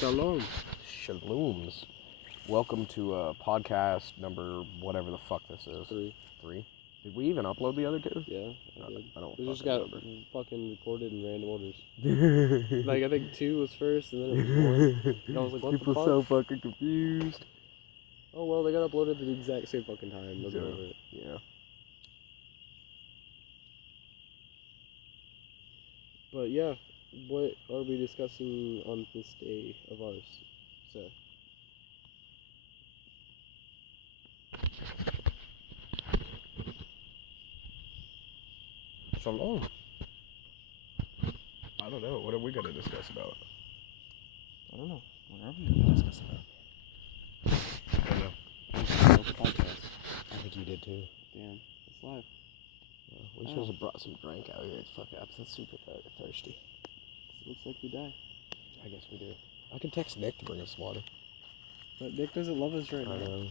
Shalom. Shalooms. Welcome to podcast number whatever the fuck this is. Three. Did we even upload the other two? Yeah, I did. I don't We just fucking got fucking recorded in random orders. remember. Like, I think 2 was first, and then it was 1. And I was like, what People the fuck? so fucking confused. Oh, well, they got uploaded at the exact same fucking time. Doesn't matter. Yeah. But, yeah, what are we discussing on this day of ours? So, Shalom. I don't know. What are we gonna discuss about? I don't know. What are we going to discuss about? I don't know. I the podcast. I think you did too. Damn, it's live. Yeah, we should have brought some drink out here. Fuck up. That's super thirsty. Looks like we die. I guess we do. I can text Nick to bring us water. But Nick doesn't love us right I now. know.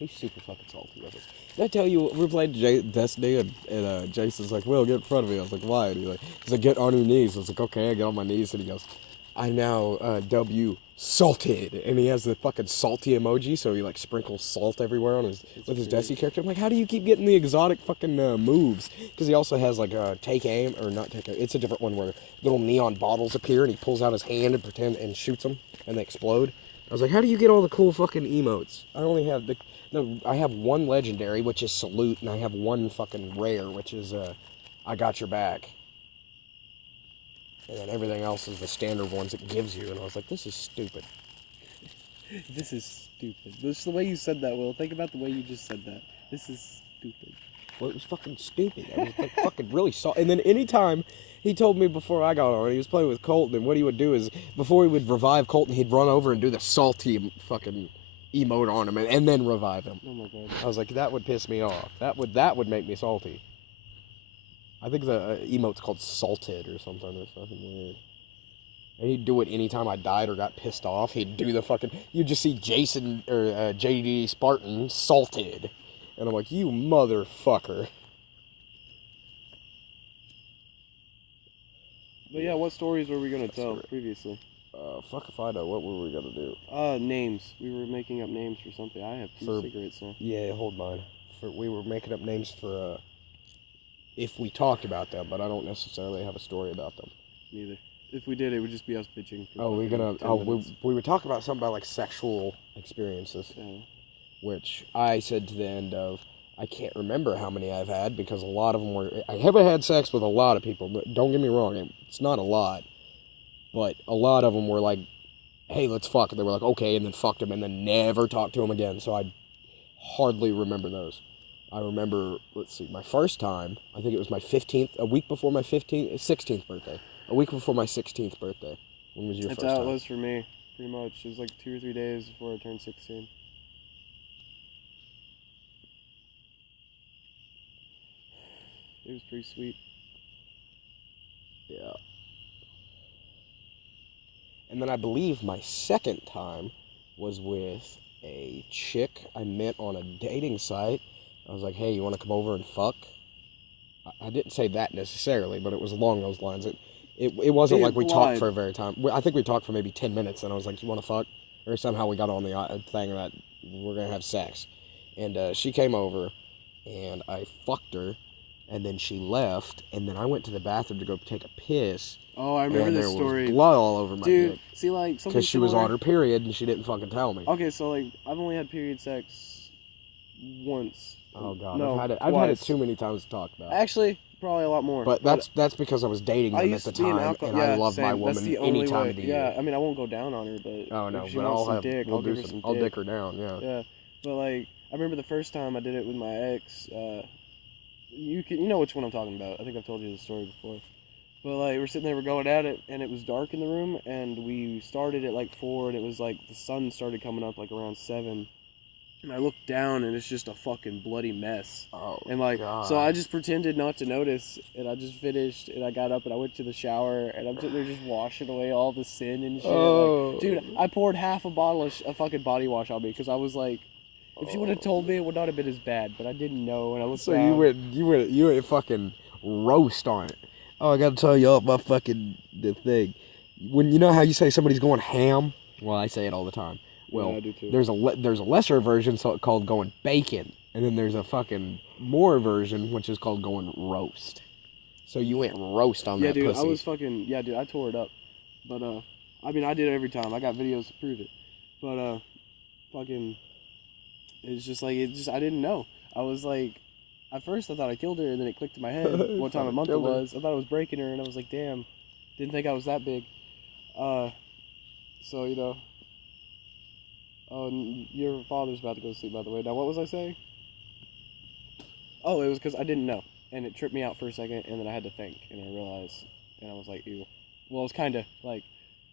He's super fucking salty with us. Did I tell you, we played Destiny, and Jason's like, Will, get in front of me. I was like, why? And he's like, get on your knees. I was like, okay, I get on my knees. And he goes, I now dub you salted. And he has the fucking salty emoji, so he like sprinkles salt everywhere on his Destiny character. I'm like, how do you keep getting the exotic fucking moves? Because he also has like take aim, or not take aim, it's a different one where little neon bottles appear and he pulls out his hand and shoots them and they explode. I was like, how do you get all the cool fucking emotes? I only have I have one legendary, which is salute, and I have one fucking rare, which is I got your back. And then everything else is the standard ones it gives you, and I was like, this is stupid. This is stupid. Just the way you said that, Will. Think about the way you just said that. This is stupid. Well, it was fucking stupid. I was like fucking really salty. And then anytime he told me before I got on, he was playing with Colton, and what he would do is, before he would revive Colton, he'd run over and do the salty fucking emote on him, and then revive him. Oh my god. I was like, that would piss me off. That would make me salty. I think the emote's called salted or something weird. And he'd do it anytime I died or got pissed off. He'd do the fucking, you'd just see Jason or JD Spartan salted. And I'm like, you motherfucker. But yeah, what stories were we gonna tell previously? Fuck if I know. What were we gonna do? Names. We were making up names for something. I have 2 cigarettes now. Yeah, hold mine. We were making up names for, if we talked about them, but I don't necessarily have a story about them. Neither. If we did, it would just be us bitching. We were talking about something about like sexual experiences. Yeah. Which I said to the end of, I can't remember how many I've had because a lot of them were, I haven't had sex with a lot of people, but don't get me wrong, it's not a lot, but a lot of them were like, hey, let's fuck, and they were like, okay, and then fucked them, and then never talked to them again, so I hardly remember those. I remember, let's see, my first time, I think it was my 15th, a week before my 16th birthday, a week before my 16th birthday. When was your first time? That's how it was for me, pretty much. It was like 2 or 3 days before I turned 16. It was pretty sweet. Yeah. And then I believe my second time was with a chick I met on a dating site. I was like, hey, you want to come over and fuck? I didn't say that necessarily, but it was along those lines. It wasn't like we talked for a very time. I think we talked for maybe 10 minutes, and I was like, you want to fuck? Or somehow we got on the thing that we're going to have sex. And she came over, and I fucked her. And then she left, and then I went to the bathroom to go take a piss. Oh, I remember this story. There was blood all over my dick. See, like, something because she was on her period, and she didn't fucking tell me. Okay, so, like, I've only had period sex once. Oh, God. No, I've had it too many times to talk about. Actually, probably a lot more. But that's because I was dating them at the time, and I love my woman any time of the year. Yeah, I mean, I won't go down on her, but oh, no, if she but wants some dick, I'll give her some dick. I'll dick her down, yeah. Yeah, but, like, I remember the first time I did it with my ex, you know which one I'm talking about. I think I've told you the story before. But, like, we're sitting there, we're going at it, and it was dark in the room, and we started at, like, 4, and it was, like, the sun started coming up, like, around 7. And I looked down, and it's just a fucking bloody mess. Oh, and, like, God. So I just pretended not to notice, and I just finished, and I got up, and I went to the shower, and I'm sitting there just washing away all the sin and shit. Oh. Like, dude, I poured half a bottle of fucking body wash on me, because I was like, if she would have told me, it would not have been as bad, but I didn't know, and I looked down. So you went fucking roast on it. Oh, I gotta tell you all my fucking the thing. when you know how you say somebody's going ham? Well, I say it all the time. Well, Yeah, I do too. there's a lesser version called going bacon, and then there's a fucking more version which is called going roast. So you went roast on Yeah, that dude, pussy. I was fucking dude, I tore it up. But I mean, I did it every time. I got videos to prove it. But fucking, it's just like I didn't know. I was like, at first I thought I killed her, and then it clicked in my head what time of month it was. I thought I was breaking her, and I was like, damn, didn't think I was that big. So you know. Oh, and your father's about to go to sleep, by the way. Now, what was I saying? Oh, it was because I didn't know, and it tripped me out for a second, and then I had to think, and I realized, and I was like, ew. Well, it was kind of like,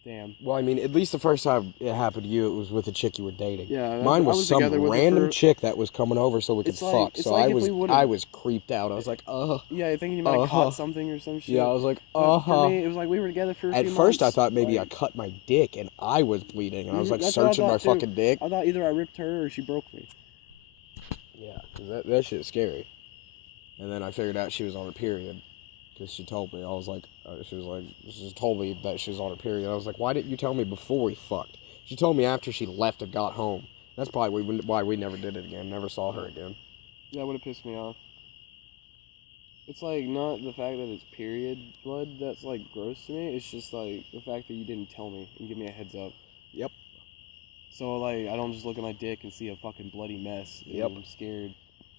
damn. Well, I mean, at least the first time it happened to you, it was with a chick you were dating. Yeah, Mine I was was some together with her random for- chick that was coming over so we could It's like- fuck. it's So like I if was we would've- I was creeped out. I was like, Yeah, thinking you might have Uh-huh. caught something or some shit. Yeah, I was like, But For me, it was like we were together for a At few first, I months, thought maybe like, I cut my dick and I was bleeding, and I was like that's what I searching my thought, too. fucking dick. I thought either I ripped her or she broke me. Yeah, because that shit's scary. And then I figured out she was on her period. Because she told me. I was like, she told me that she was on her period. I was like, why didn't you tell me before we fucked? She told me after she left and got home. That's probably why we never did it again. Never saw her again. That would have pissed me off. It's like not the fact that it's period blood that's like gross to me. It's just like the fact that you didn't tell me and give me a heads up. Yep. So like I don't just look at my dick and see a fucking bloody mess. And Yep. I'm scared.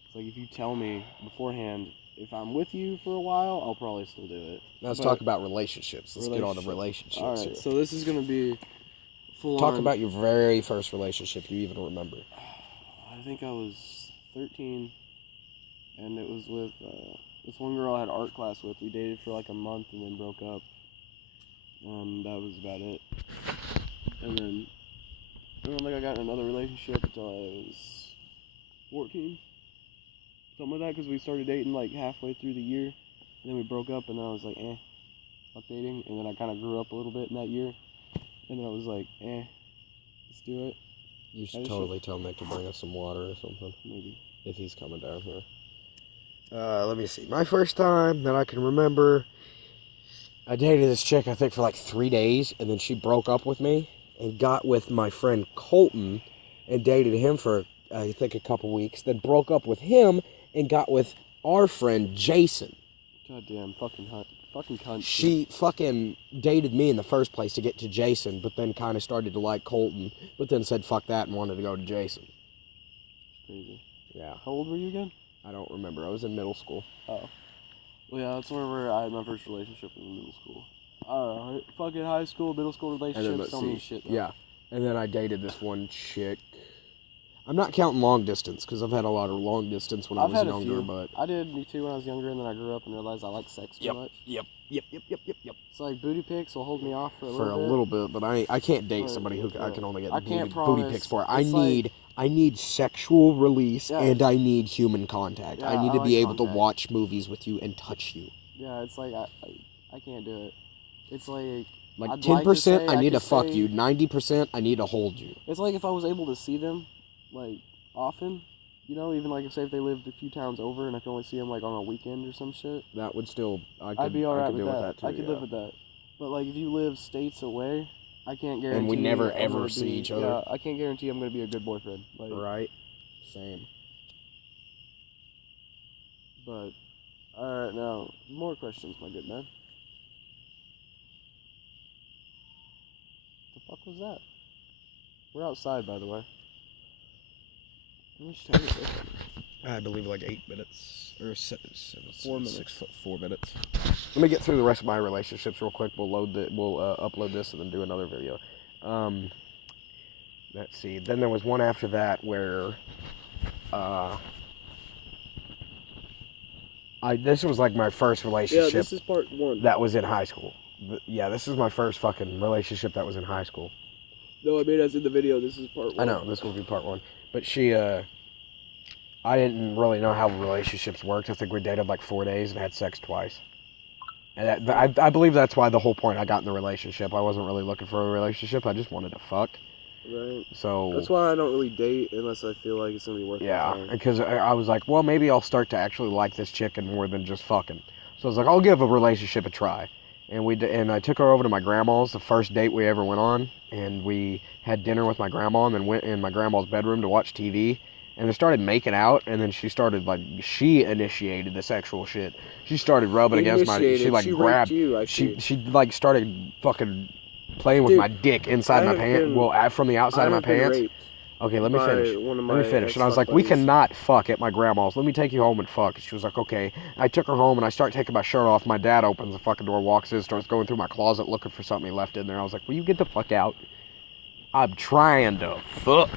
It's like if you tell me beforehand, if I'm with you for a while, I'll probably still do it. Now let's But- talk about relationships. Let's get on to relationships All right. here. So this is gonna be full Talk on. about your very first relationship you even remember. I think I was 13, and it was with this one girl I had art class with. We dated for like a month and then broke up, and that was about it. And then I don't think I got in another relationship until I was 14, something like that, because we started dating like halfway through the year, and then we broke up, and then I was like, fuck dating, and then I kind of grew up a little bit in that year, and then I was like, let's do it. You should totally tell Nick to bring us some water or something. Maybe. If he's coming down here. Let me see. My first time that I can remember, I dated this chick, I think, for like 3 days, and then she broke up with me and got with my friend Colton and dated him for, I think, a couple weeks, then broke up with him and got with our friend Jason. Goddamn, fucking cunt. She fucking dated me in the first place to get to Jason, but then kind of started to like Colton, but then said fuck that and wanted to go to Jason. Crazy. Yeah. How old were you again? I don't remember. I was in middle school. Oh. Well, yeah, that's whenever I had my first relationship in middle school. Alright, fucking high school, middle school relationships don't mean shit, though. Yeah. And then I dated this one chick. I'm not counting long distance, because I've had a lot of long distance when I was younger, but... I did me too when I was younger, and then I grew up and realized I like sex too much. Yep. It's like booty pics will hold me off for a For little a bit. little bit, but I can't date But- somebody who I can only get I can't booty promise. pics for. It's I need sexual release, Yeah. and I need human contact. Yeah, I need I to be like able contact. to watch movies with you and touch you. Yeah, it's like I can't do it. It's like Like I'd 10%, like to say I need to could fuck say- you. 90%, I need to hold you. It's like if I was able to see them, like, often, you know, even like say if they lived a few towns over and I could only see them like on a weekend or some shit, That would still, I'd be alright with deal that. with that too. I could live with that. But like if you live states away, I can't guarantee. And we never I'm ever gonna see be- each other. Yeah, I can't guarantee I'm gonna be a good boyfriend. Like, Right. Same. but all right, now more questions, my good man. The fuck was that? We're outside, by the way. How much time is it? I believe like 8 minutes or 4 minutes. 4 minutes. Let me get through the rest of my relationships real quick. We'll upload this and then do another video. Let's see. Then there was one after that where this was like my first Yeah, relationship this is part one. that was in high school. Yeah, this is my first fucking relationship that was in high school. No, I mean as in the video. This is part one. I know, this will be part one. But she, I didn't really know how relationships worked. I think we dated like 4 days and had sex twice. And I believe that's why the whole point I got in the relationship. I wasn't really looking for a relationship. I just wanted to fuck. Right. So That's why I don't really date unless I feel like it's gonna be worth yeah, my time. because I was like, well, maybe I'll start to actually like this chicken more than just fucking. So I was like, I'll give a relationship a try. and I took her over to my grandma's, the first date we ever went on, and we had dinner with my grandma, and then went in my grandma's bedroom to watch TV, and they started making out, and then she initiated the sexual shit. She started rubbing against my, she grabbed, she started fucking playing with my dick inside my pants, from the outside of my pants. Okay, let me finish. And I was like, we cannot fuck at my grandma's. Let me take you home and fuck. And she was like, okay. I took her home, and I start taking my shirt off. My dad opens the fucking door, walks in, starts going through my closet looking for something he left in there. I was like, will you get the fuck out? I'm trying to fuck.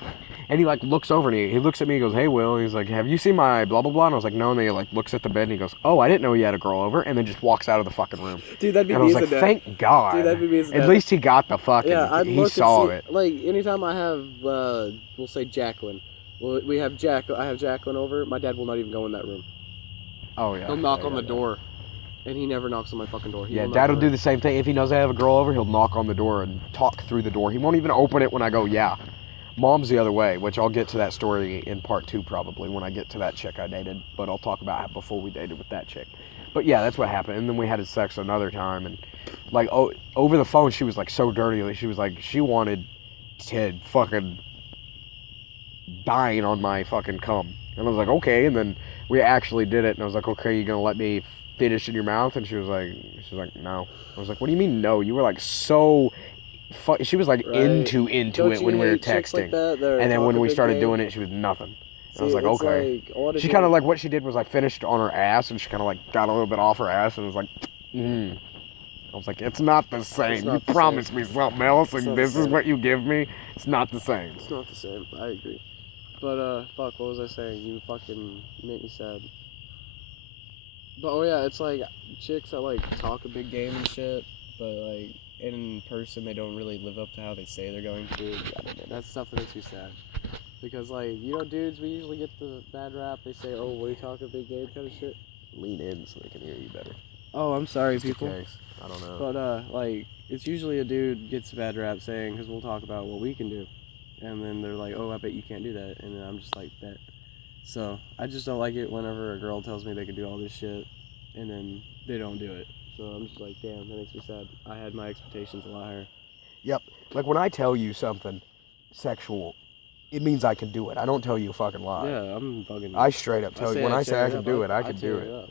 And he, looks over and he looks at me and goes, hey, Will. And he's like, have you seen my blah, blah, blah? And I was like, no. And then he, looks at the bed and he goes, oh, I didn't know you had a girl over. And then just walks out of the fucking room. Dude, that'd be me. And I was like, thank God. Dude, that'd be me as a dad. At least he got the fucking, he saw it. Anytime I have, we'll say Jacqueline. Well, I have Jacqueline over. My dad will not even go in that room. Oh, yeah. He'll knock on the door. And he never knocks on my fucking door. Dad will do the same thing. If he knows I have a girl over, he'll knock on the door and talk through the door. He won't even open it when I go, yeah. Mom's the other way, which I'll get to that story in part 2 probably when I get to that chick I dated. But I'll talk about it before we dated with that chick. But yeah, that's what happened. And then we had sex another time. And over the phone, she was so dirty. She was she wanted to fucking dine on my fucking cum. And I was like, okay. And then we actually did it. And I was like, okay, you gonna let me finish in your mouth? And she was like, no. I was like, what do you mean no? You were so... She was into it when we were texting. And then when we started doing it, she was nothing. I was like, okay. She kind of what she did was finished on her ass, and she kind of got a little bit off her ass and was like, I was like, it's not the same. You promised me something else, and this is what you give me. It's not the same. It's not the same. I agree. But, fuck, what was I saying? You fucking make me sad. But, oh yeah, it's chicks that, talk a big game and shit, but, in person they don't really live up to how they say they're going to. That's stuff that makes me sad. Because, dudes, we usually get the bad rap. They say, oh, what are you talking a big game kind of shit? Lean in so they can hear you better. Oh, I'm sorry, people. I don't know. But, it's usually a dude gets a bad rap saying, because we'll talk about what we can do. And then they're like, oh, I bet you can't do that. And then I'm just like, bet. So, I just don't like it whenever a girl tells me they can do all this shit, and then they don't do it. So I'm just like, damn, that makes me sad. I had my expectations a lot higher. Yep. When I tell you something sexual, it means I can do it. I don't tell you a fucking lie. Yeah, I'm fucking... I straight up tell you. When I say I can do it, I can do it.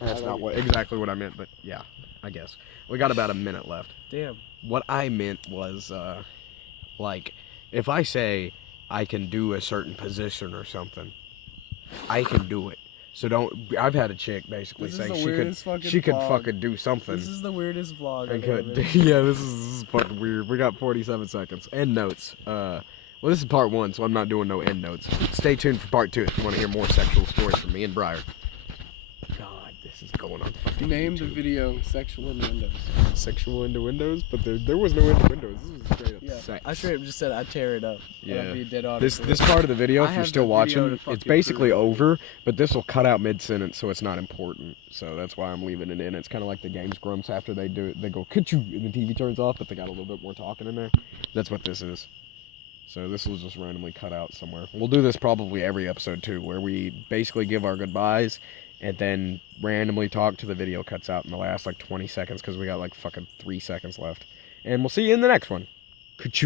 That's not exactly what I meant, but yeah, I guess. We got about a minute left. Damn. What I meant was, if I say I can do a certain position or something, I can do it. So don't. I've had a chick basically saying she could fucking do something. This is the weirdest vlog. Yeah, this is fucking weird. We got 47 seconds. End notes. Well, this is part 1, so I'm not doing no end notes. Stay tuned for part 2 if you want to hear more sexual stories from me and Briar. God, this is going on fucking Name YouTube. the video "Sexual Innuendos." Sexual innuendos, but there was no innuendos. This is straight up sex. I straight up just said I'd tear it up. Yeah. I'd be dead on this part of the video, if you're still watching, it's basically over, but this will cut out mid-sentence, so it's not important. So that's why I'm leaving it in. It's kind of like the games grumps after they do it. They go, could you, and the TV turns off, but they got a little bit more talking in there. That's what this is. So this will just randomly cut out somewhere. We'll do this probably every episode too, where we basically give our goodbyes and then randomly talk till the video cuts out in the last 20 seconds because we got fucking 3 seconds left. And we'll see you in the next one. Could you